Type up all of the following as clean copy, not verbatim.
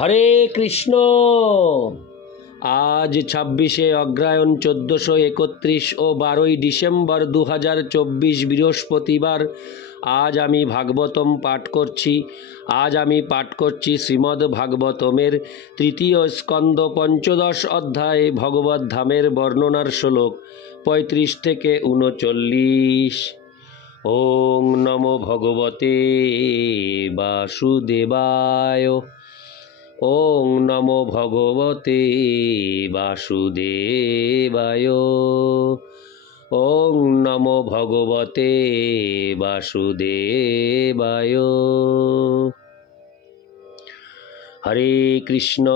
হরে কৃষ্ণ। আজ 26শে অগ্রহায়ণ 1431 ও 12ই ডিসেম্বর 2024 বৃহস্পতিবার। আজ আমি ভাগবতম পাঠ করছি। শ্রীমদ্ ভাগবতমের তৃতীয় স্কন্দ 15 অধ্যায় ভগবত ধামের বর্ণনার শ্লোক 35 থেকে 39। ওং নমো ভগবতে বাসুদেবায়। ওং নমো ভগবতে বাসুদেবায়। ওং নমো ভগবতে বাসুদেবায়। হরে কৃষ্ণ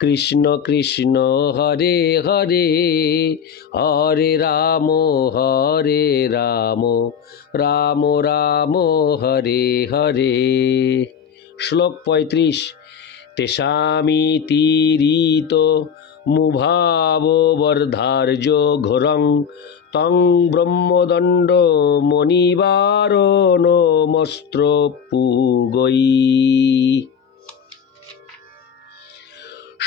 কৃষ্ণ কৃষ্ণ হরে হরে, হরে রাম রাম রাম হরে হরে। শ্লোক 35। তেষামিতিরিত মুভাব বর্ধার্য ঘোরং তং ব্রহ্মদণ্ড মণিবারণমস্ত্র পুগৈ।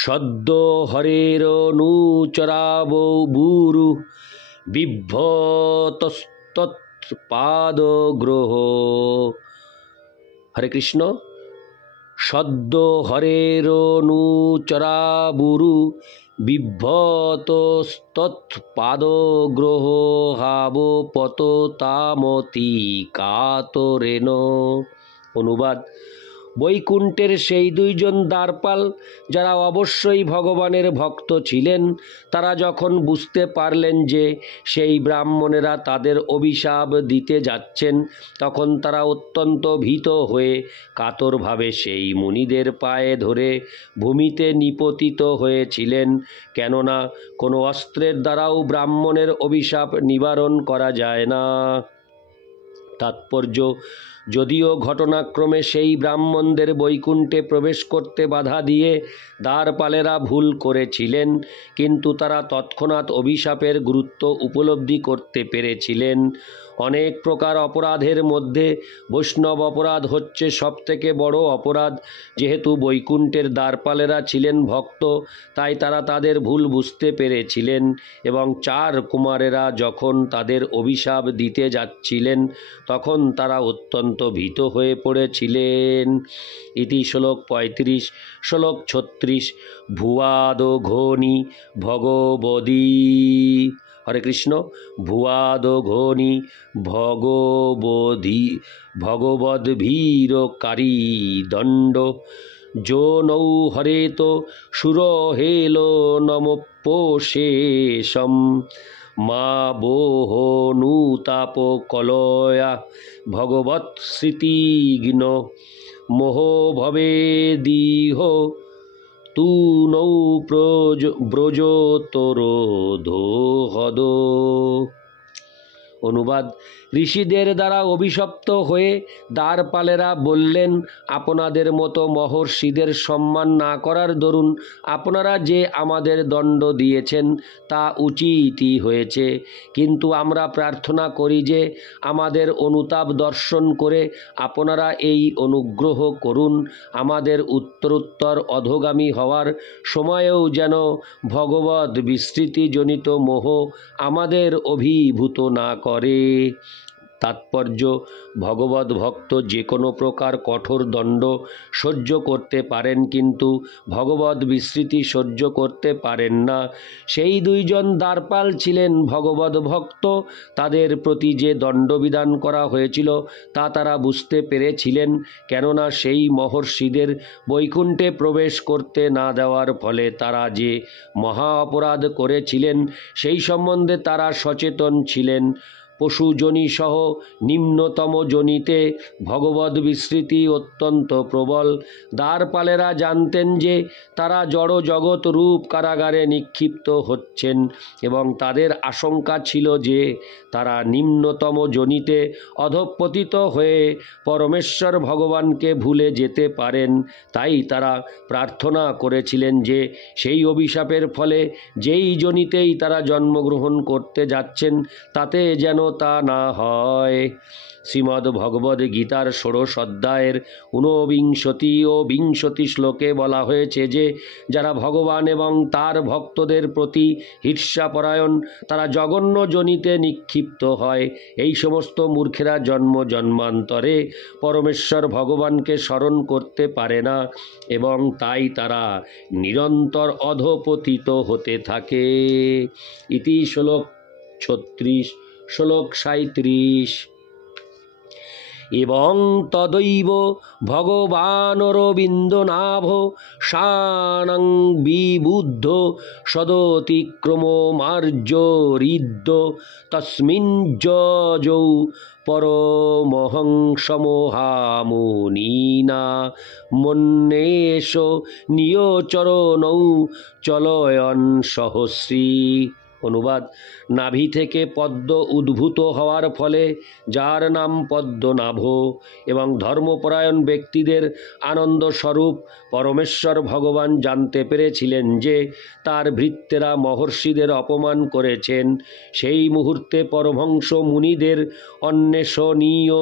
সদ্য হরেরনুচরাব বুরু বিভ্রতস্তৎপাদগ্রহ। হরে কৃষ্ণ। সদ্য হরেরনুচরাবুরু বিভ্রতস্তৎপাদগ্রহ হাব পততামতি কাতরেন। অনুবাদ। বৈকুণ্ঠের সেই দুইজন দ্বারপাল যারা অবশ্যই ভগবানের ভক্ত ছিলেন, তারা যখন বুঝতে পারলেন যে সেই ব্রাহ্মণেরা তাদের অভিশাপ দিতে যাচ্ছেন, তখন তারা অত্যন্ত ভীত হয়ে কাতরভাবে সেই মুনিদের পায়ে ধরে ভূমিতে নিপতিত হয়েছিলেন। কেননা কোনো অস্ত্রের দ্বারাও ব্রাহ্মণের অভিশাপ নিবারণ করা যায় না। তাৎপর্য, যদিও ঘটনাক্রমে সেই ব্রাহ্মণদের বৈকুণ্ঠে প্রবেশ করতে বাধা দিয়ে দ্বারপালেরা ভুল করেছিলেন, কিন্তু তারা তৎক্ষণাৎ অভিশাপের গুরুত্ব উপলব্ধি করতে পেরেছিলেন। অনেক প্রকার অপরাধের মধ্যে বৈষ্ণব অপরাধ হচ্ছে সবথেকে বড় অপরাধ। যেহেতু বৈকুণ্ঠের দ্বারপালেরা ছিলেন ভক্ত, তাই তারা তাদের ভুল বুঝতে পেরেছিলেন এবং 4 কুমারেরা যখন তাদের অভিশাপ দিতে যাচ্ছিলেন, তখন তারা অত্যন্ত ভীত হয়ে পড়েছিলেন। ইতি শ্লোক 35। শ্লোক 36। ভুয়াদ ঘোনি ভগবদী। হরে কৃষ্ণ। ভুয়াদ ঘোনি ভগবদ্ভীরকারী দণ্ড যো নৌ হরেত সুরহেল নমোপশেষম মা বোহনুতাপ কলয়া ভগবৎ স্মৃতিঘ্ন মোহ ভবেদিহ তু নৌ ব্রজতরোধোহদ। অনুবাদ। ঋষিদের দ্বারা অভিশপ্ত হয়ে দ্বারপালেরা বললেন, আপনাদের মতো মহর্ষিদের সম্মান না করার দরুন আপনারা যে আমাদের দণ্ড দিয়েছেন তা উচিতই হয়েছে, কিন্তু আমরা প্রার্থনা করি যে আমাদের অনুতাপ দর্শন করে আপনারা এই অনুগ্রহ করুন, আমাদের উত্তরোত্তর অধোগামী হওয়ার সময়েও যেন ভগবদ বিস্মৃতিজনিত মোহ আমাদের অভিভূত না করে। তাৎপর্য, ভগবত ভক্ত যে কোনো প্রকার কঠোর দণ্ড সহ্য করতে পারেন, কিন্তু ভগবত বিস্মৃতি সহ্য করতে পারেন না। সেই দুইজন দ্বারপাল ছিলেন ভগবত ভক্ত। তাদের প্রতি যে দণ্ডবিধান করা হয়েছিল তা তারা বুঝতে পেরেছিলেন, কেননা সেই মহর্ষিদের বৈকুণ্ঠে প্রবেশ করতে না দেওয়ার ফলে তারা যে মহা অপরাধ করেছিলেন সেই সম্বন্ধে তারা সচেতন ছিলেন। পশুজনি সহ নিম্নতম জনিতে ভগবদ বিস্মৃতি অত্যন্ত প্রবল। দ্বারপালেরা জানতেন যে তারা জড় জগৎ রূপ কারাগারে নিক্ষিপ্ত হচ্ছেন এবং তাদের আশঙ্কা ছিল যে তারা নিম্নতম জনিতে অধঃপতিত হয়ে পরমেশ্বর ভগবানকে ভুলে যেতে পারেন। তাই তারা প্রার্থনা করেছিলেন যে সেই অভিশাপের ফলে যেই জনিতেই তারা জন্মগ্রহণ করতে যাচ্ছেন তাতে যেন তা না হয়। শ্রীমদ্ ভগবদ্ গীতার ১৬ অধ্যায়ের ঊনবিংশতি ও বিংশতি শ্লোকে বলা হয়েছে যে যারা ভগবান এবং তার ভক্তদের প্রতি ঈর্ষাপরায়ণ, তারা জঘন্য যোনিতে নিক্ষিপ্ত হয়। এই সমস্ত মূর্খেরা জন্ম জন্মান্তরে পরমেশ্বর ভগবানকে স্মরণ করতে পারে না এবং তাই তারা নিরন্তর অধঃপতিত হতে থাকে। ইতি শ্লোক ৩৬। শ্লোক ৩৭। এবং তদৈব ভগবানরবিন্দনাভ শানং বিবুদ্ধ সদতিক্রম মার্জরিদ্য তস্মিन् যজৌ পরমহংসমহামুনীনা মন্যেষ নিয়চরণৌ চলয়ন সহস্রী। অনুবাদ: নাভি থেকে পদ্ম উদ্ভূত হওয়ার ফলে যার নাম পদ্মনাভ এবং ধর্মপরায়ণ ব্যক্তিদের আনন্দস্বরূপ পরমেশ্বর ভগবান জানতে পেরেছিলেন যে তার ভৃত্যেরা মহর্ষিদের অপমান করেছেন, সেই মুহূর্তে পরমহংস মুনিদের অন্বেষণীয়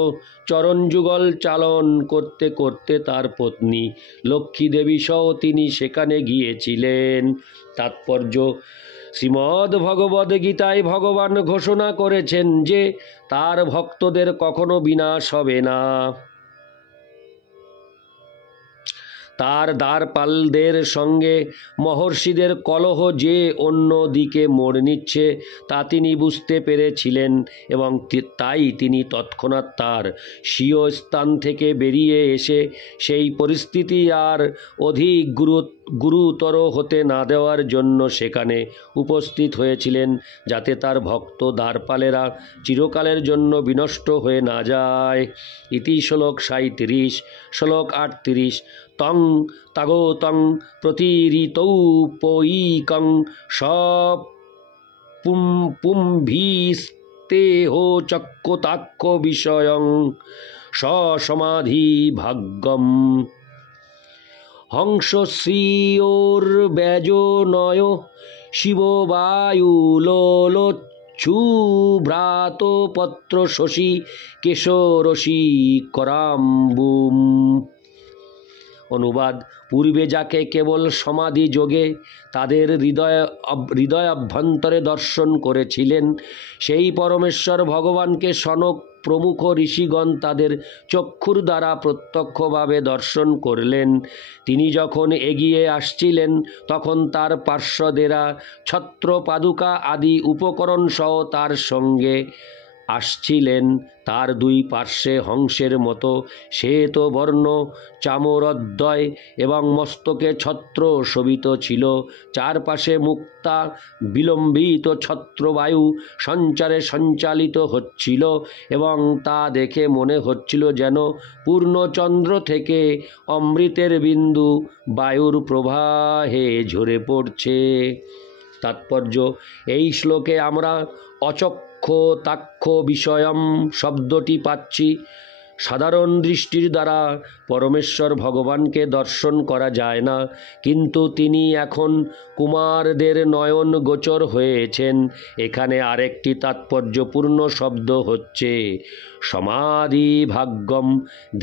চরণযুগল চালন করতে করতে তার পত্নী লক্ষ্মী দেবী সহ তিনি সেখানে গিয়েছিলেন। তাৎপর্য: শ্রীমদ্ ভগবদ্ গীতায় ভগবান ঘোষণা করেছেন যে তার ভক্তদের কখনো বিনাশ হবে না। তার দ্বারপালদের সঙ্গে মহর্ষিদের কলহ যে অন্য দিকে মোড় নিচ্ছে তা তিনি বুঝতে পেরেছিলেন এবং তাই তিনি তৎক্ষণাৎ তার স্বীয় স্থান থেকে বেরিয়ে এসে সেই পরিস্থিতি আর অধিক গুরুতর হতে না দেওয়ার জন্য সেখানে উপস্থিত হয়েছিলেন, যাতে তার ভক্ত দ্বারপালেরা চিরকালের জন্য বিনষ্ট হয়ে না যায়। ইতি শ্লোক ৩৭। শ্লোক ৩৮। তং তাগোতং প্রতিরিতৌপয়িকং পুম্ভিস্তেহ চক্ষুতাক্ষ বিষয়ং সসমাধি ভাগ্যম হংসশ্রিয়োর্ব্যজনয় শিববায়ুলোলোচ্ছুভ্রাত পত্র শশী কেশরশি করাম্বুম। অনুবাদ: পূর্বে যাকে কেবল সমাধি যোগে তাদের হৃদয়াভ্যন্তরে দর্শন করেছিলেন, সেই পরমেশ্বর ভগবানকে সনক প্রমুখ ঋষিগণ তাদের চক্ষুর দ্বারা প্রত্যক্ষভাবে দর্শন করলেন। তিনি যখন এগিয়ে আসছিলেন তখন তার পার্শ্বদেরা ছত্র পাদুকা আদি উপকরণ সহ তার সঙ্গে আসছিলেন। তার দুই পার্শ্বে হংসের মতো শ্বেতবর্ণ চামরদ্বয় এবং মস্তকে ছত্র শোভিত ছিল। চারপাশে মুক্তা বিলম্বিত ছত্রবায়ু সঞ্চারে সঞ্চালিত হচ্ছিল এবং তা দেখে মনে হচ্ছিল যেন পূর্ণচন্দ্র থেকে অমৃতের বিন্দু বায়ুর প্রবাহে ঝরে পড়ছে। তাৎপর্য: এই শ্লোকে আমরা অচক্ষতাক্ষ বিষয়ম শব্দটি পাচ্ছি। সাধারণ দৃষ্টির দ্বারা পরমেশ্বর ভগবানকে দর্শন করা যায় না, কিন্তু তিনি এখন কুমারদের নয়ন গোচর হয়েছেন। এখানে আরেকটি তাৎপর্যপূর্ণ শব্দ হচ্ছে সমাধি ভাগ্যম।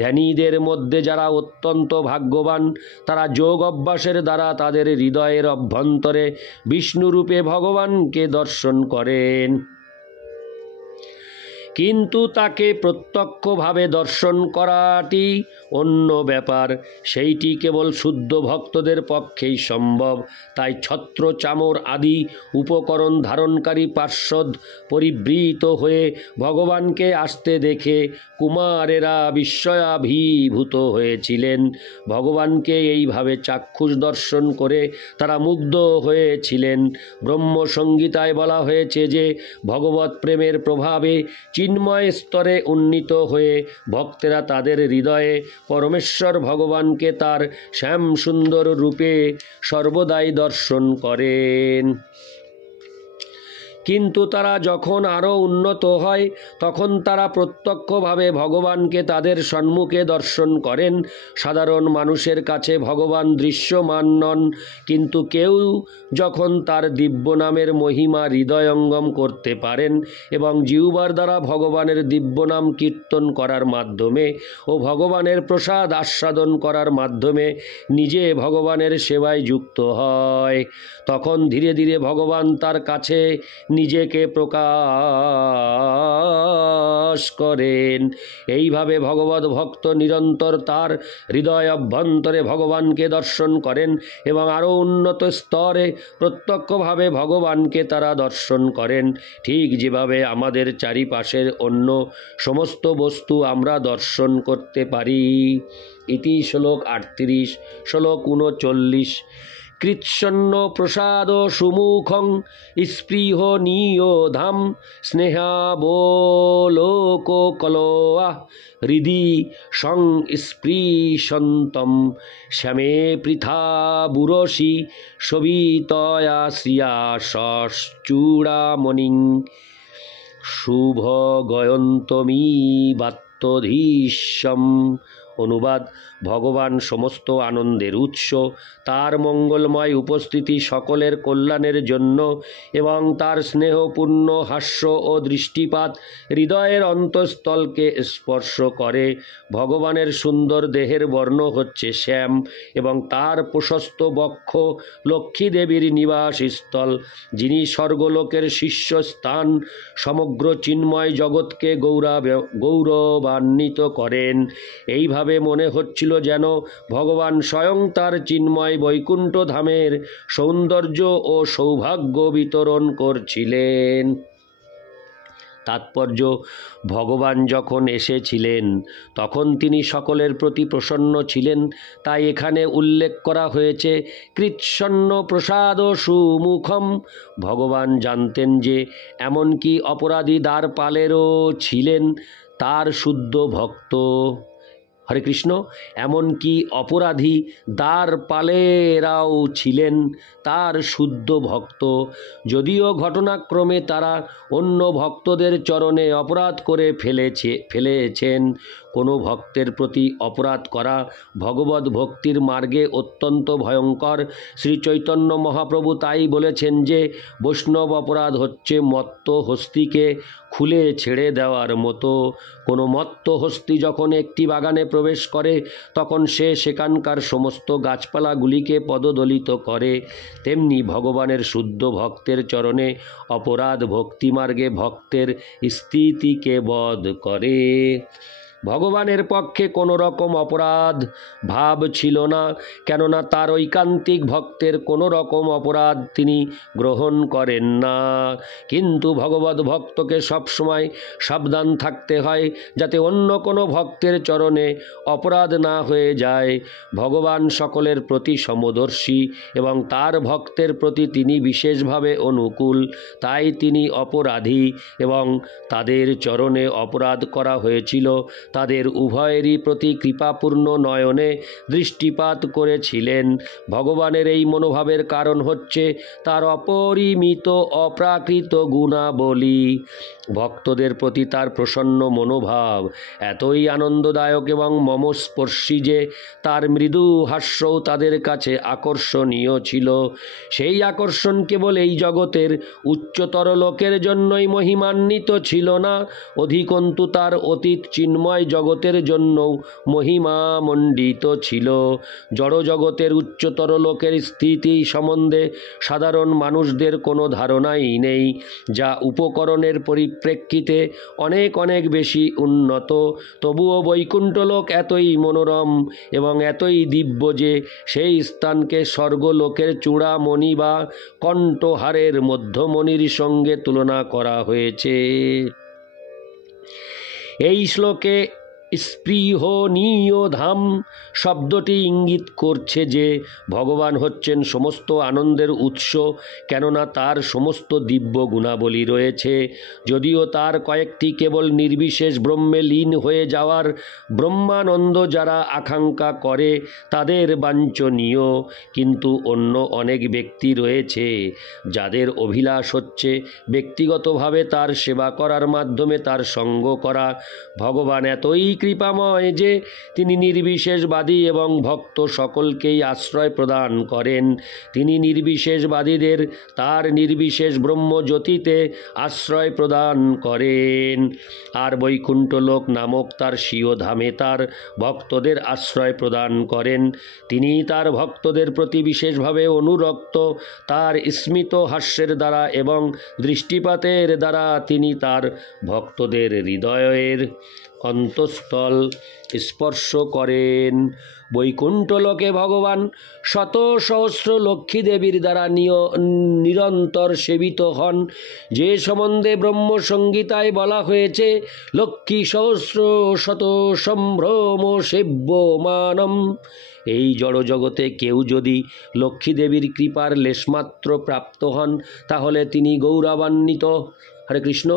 ধ্যানীদের মধ্যে যারা অত্যন্ত ভাগ্যবান, তারা যোগ অভ্যাসের দ্বারা তাদের হৃদয়ের অভ্যন্তরে বিষ্ণুরূপে ভগবানকে দর্শন করেন। কিন্তু তাকে প্রত্যক্ষভাবে দর্শন করাটি অন্য ব্যাপার, সেইটি কেবল শুদ্ধ ভক্তদের পক্ষেই সম্ভব। তাই ছত্র চামর আদি উপকরণ ধারণকারী পার্ষদ পরিবৃত হয়ে ভগবানকে আসতে দেখে কুমারেরা বিস্ময়াভিভূত হয়েছিলেন। ভগবানকে এইভাবে চাক্ষুষ দর্শন করে তারা মুগ্ধ হয়েছিলেন। ব্রহ্মসংহিতায় বলা হয়েছে যে ভগবৎ প্রেমের প্রভাবে চিন্ময় স্তরে উন্নীত হয়ে ভক্তেরা তাদের হৃদয়ে পরমেশ্বর ভগবানকে তার শ্যামসুন্দর রূপে সর্বদাই দর্শন করেন। কিন্তু তারা যখন আরও উন্নত হয় তখন তারা প্রত্যক্ষভাবে ভগবানকে তাদের সম্মুখে দর্শন করেন। সাধারণ মানুষের কাছে ভগবান দৃশ্যমান নন, কিন্তু কেউ যখন তার দিব্য নামের মহিমা হৃদয়ঙ্গম করতে পারেন এবং জিহ্বার দ্বারা ভগবানের দিব্য নাম কীর্তন করার মাধ্যমে ও ভগবানের প্রসাদ আস্বাদন করার মাধ্যমে নিজে ভগবানের সেবায় যুক্ত হয়, তখন ধীরে ধীরে ভগবান তার কাছে নিজেকে প্রকাশ করেন। এইভাবে ভগবত ভক্ত নিরন্তর তার হৃদয় অভ্যন্তরে ভগবানকে দর্শন করেন এবং আরও উন্নত স্তরে প্রত্যক্ষভাবে ভগবানকে তারা দর্শন করেন, ঠিক যেভাবে আমাদের চারিপাশের অন্য সমস্ত বস্তু আমরা দর্শন করতে পারি। ইতি শ্লোক 38। শ্লোক 39। কৃচ্ছন্ন প্রসাদ সুমুখং স্পৃহনীয়োধাম স্নেহাবলোক কলোয়া হৃদি সংস্পৃশন্তম শ্যামে পৃথা বুরসি শোভিতয়া শ্রিয়া সশ্চূড়ামণিং শুভ গয়ন্তমী বাত্তধীশ্বম। অনুবাদ: ভগবান সমস্ত আনন্দের উৎস, তার মঙ্গলময় উপস্থিতি সকলের কল্যাণের জন্য এবং তার স্নেহপূর্ণ হাস্য ও দৃষ্টিপাত হৃদয়ের অন্তঃস্থলকে স্পর্শ করে। ভগবানের সুন্দর দেহের বর্ণ হচ্ছে শ্যাম এবং তার প্রশস্ত বক্ষ লক্ষ্মী দেবীর নিবাসস্থল, যিনি স্বর্গলোকের শীর্ষস্থান সমগ্র চিন্ময় জগৎকে গৌরবান্বিত করেন। এইভাবে মনে হচ্ছিল যেন ভগবান স্বয়ং তার চিন্ময় বৈকুণ্ঠ ধামের সৌন্দর্য ও সৌভাগ্য বিতরণ করছিলেন। তাৎপর্য: ভগবান যখন এসেছিলেন তখন তিনি সকলের প্রতি প্রসন্ন ছিলেন, তাই এখানে উল্লেখ করা হয়েছে কৃচ্ছন্ন প্রসাদ সুমুখম। ভগবান জানতেন যে এমনকি অপরাধী দ্বারপালেরও ছিলেন তার শুদ্ধ ভক্ত। হরে কৃষ্ণ। এমনকি অপরাধী দ্বারপালেরাও ছিলেন তার শুদ্ধ ভক্ত। যদিও ঘটনাক্রমে তারা অন্য ভক্তদের চরণে অপরাধ করে ফেলেছেন। কোনো ভক্তের প্রতি অপরাধ করা ভগবত ভক্তির মার্গে অত্যন্ত ভয়ঙ্কর। শ্রী চৈতন্য মহাপ্রভু তাই বলেছেন যে বৈষ্ণব অপরাধ হচ্ছে মত্ত হস্তিকে খুলে ছেড়ে দেওয়ার মতো। কোনো মত্ত হস্তি যখন একটি বাগানে প্রবেশ করে তখন সে সেখানকার সমস্ত গাছপালাগুলিকে পদদলিত করে, তেমনি ভগবানের শুদ্ধ ভক্তের চরণে অপরাধ ভক্তিমার্গে ভক্তের স্থিতিকে বধ করে। ভগবানের পক্ষে কোনো রকম অপরাধ ভাব ছিল না, কেননা তার ঐকান্তিক ভক্তের কোনো রকম অপরাধ তিনি গ্রহণ করেন না। কিন্তু ভগবত ভক্তকে সবসময় সাবধান থাকতে হয় যাতে অন্য কোনো ভক্তের চরণে অপরাধ না হয়ে যায়। ভগবান সকলের প্রতি সমদর্শী এবং তার ভক্তের প্রতি তিনি বিশেষভাবে অনুকূল, তাই তিনি অপরাধী এবং তাদের চরণে অপরাধ করা হয়েছিল তাদের উভয়েরই প্রতি কৃপাপূর্ণ নয়নে দৃষ্টিপাত করেছিলেন। ভগবানের এই মনোভাবের কারণ হচ্ছে তার অপরিমিত অপ্রাকৃত গুণাবলী। ভক্তদের প্রতি তার প্রসন্ন মনোভাব এতই আনন্দদায়ক এবং মমস্পর্শী যে তার মৃদু হাস্যও তাদের কাছে আকর্ষণীয় ছিল। সেই আকর্ষণ কেবল এই জগতের উচ্চতর লোকের জন্যই মহিমান্বিত ছিল না, অধিকন্তু তার অতীত চিন্ময় জগতের জন্যও মহিমামণ্ডিত ছিল। জড় জগতের উচ্চতর লোকের স্থিতি সম্বন্ধে সাধারণ মানুষদের কোনো ধারণাই নেই, যা উপকরণের পরিপ্রেক্ষিতে অনেক অনেক বেশি উন্নত। তবুও বৈকুণ্ঠ লোক এতই মনোরম এবং এতই দিব্য যে সেই স্থানকে স্বর্গলোকের চূড়ামণি বা কণ্ঠহারের মধ্যমণির সঙ্গে তুলনা করা হয়েছে। এই শ্লোকে স্পৃহণীয় ধাম শব্দটি ইঙ্গিত করছে যে ভগবান হচ্ছেন সমস্ত আনন্দের উৎস, কেননা তার সমস্ত দিব্য গুণাবলী রয়েছে। যদিও তার কয়েকটি কেবল নির্বিশেষ ব্রহ্মে লীন হয়ে যাওয়ার ব্রহ্মানন্দ যারা আকাঙ্ক্ষা করে তাদের বাঞ্ছনীয়, কিন্তু অন্য অনেক ব্যক্তি রয়েছে যাদের অভিলাষ হচ্ছে ব্যক্তিগতভাবে তার সেবা করার মাধ্যমে তার সঙ্গ করা। ভগবান এতই কৃপাময় যে তিনি নির্বিশেষবাদী এবং ভক্ত সকলকেই আশ্রয় প্রদান করেন। তিনি নির্বিশেষবাদীদের তার নির্বিশেষ ব্রহ্মজ্যোতিতে আশ্রয় প্রদান করেন, আর বৈকুণ্ঠলোক নামক তার স্বীয় ধামে তার ভক্তদের আশ্রয় প্রদান করেন। তিনি তার ভক্তদের প্রতি বিশেষভাবে অনুরক্ত। তার স্মিত হাস্যের দ্বারা এবং দৃষ্টিপাতের দ্বারা তিনি তার ভক্তদের হৃদয়ের অন্তঃস্থল স্পর্শ করেন। বৈকুণ্ঠলোকে ভগবান শত সহস্র লক্ষ্মী দেবীর দ্বারা নিরন্তর সেবিত হন, যে সম্বন্ধে ব্রহ্মসংগীতায় বলা হয়েছে লক্ষ্মী সহস্র শত সম্ভ্রম সেব্যমানম। এই জড়জগতে কেউ যদি লক্ষ্মী দেবীর কৃপার লেশমাত্র প্রাপ্ত হন তাহলে তিনি গৌরবান্বিত, হরে কৃষ্ণ,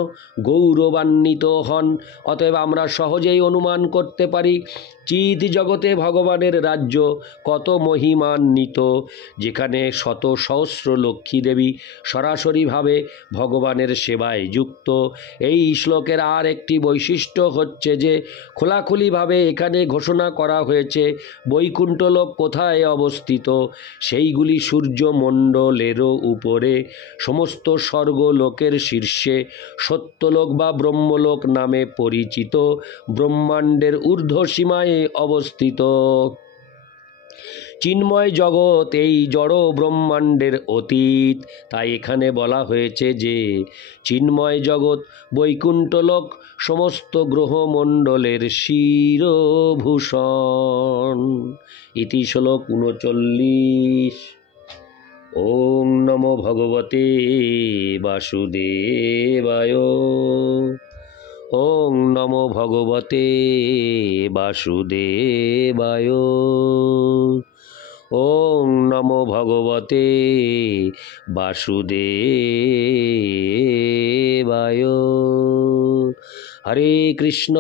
গৌরবান্বিত হন। অতএব আমরা সহজেই অনুমান করতে পারি চিৎ জগতে ভগবানের রাজ্য কত মহিমান্বিত, যেখানে শত সহস্র লক্ষ্মী দেবী সরাসরিভাবে ভগবানের সেবায় যুক্ত। এই শ্লোকের আর একটি বৈশিষ্ট্য হচ্ছে যে খোলাখুলিভাবে এখানে ঘোষণা করা হয়েছে বৈকুণ্ঠলোক কোথায় অবস্থিত। সেইগুলি সূর্যমণ্ডলেরও উপরে, সমস্ত স্বর্গলোকের শীর্ষে, সত্যলোক বা ব্রহ্মলোক নামে পরিচিত ব্রহ্মাণ্ডের ঊর্ধ্বসীমায় অবস্থিত। চিন্ময় জগৎ এই জড় ব্রহ্মাণ্ডের অতীত, তাই এখানে বলা হয়েছে যে চিন্ময় জগৎ বৈকুণ্ঠলোক সমস্ত গ্রহমণ্ডলের শিরভূষণ। ইতি শ্লোক 39। ওম নমো ভগবতে বাসুদেবায়। ওম নমো ভগবতে বাসুদেবায়। ওম নমো ভগবতে বাসুদেবায়। হরে কৃষ্ণ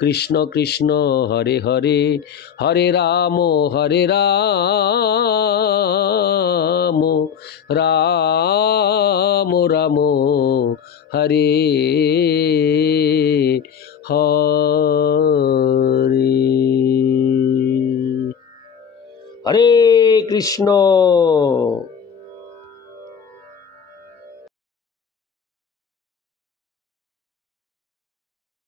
কৃষ্ণ কৃষ্ণ হরে হরে, হরে রাম রাম রাম হরে হরে। হরে কৃষ্ণ।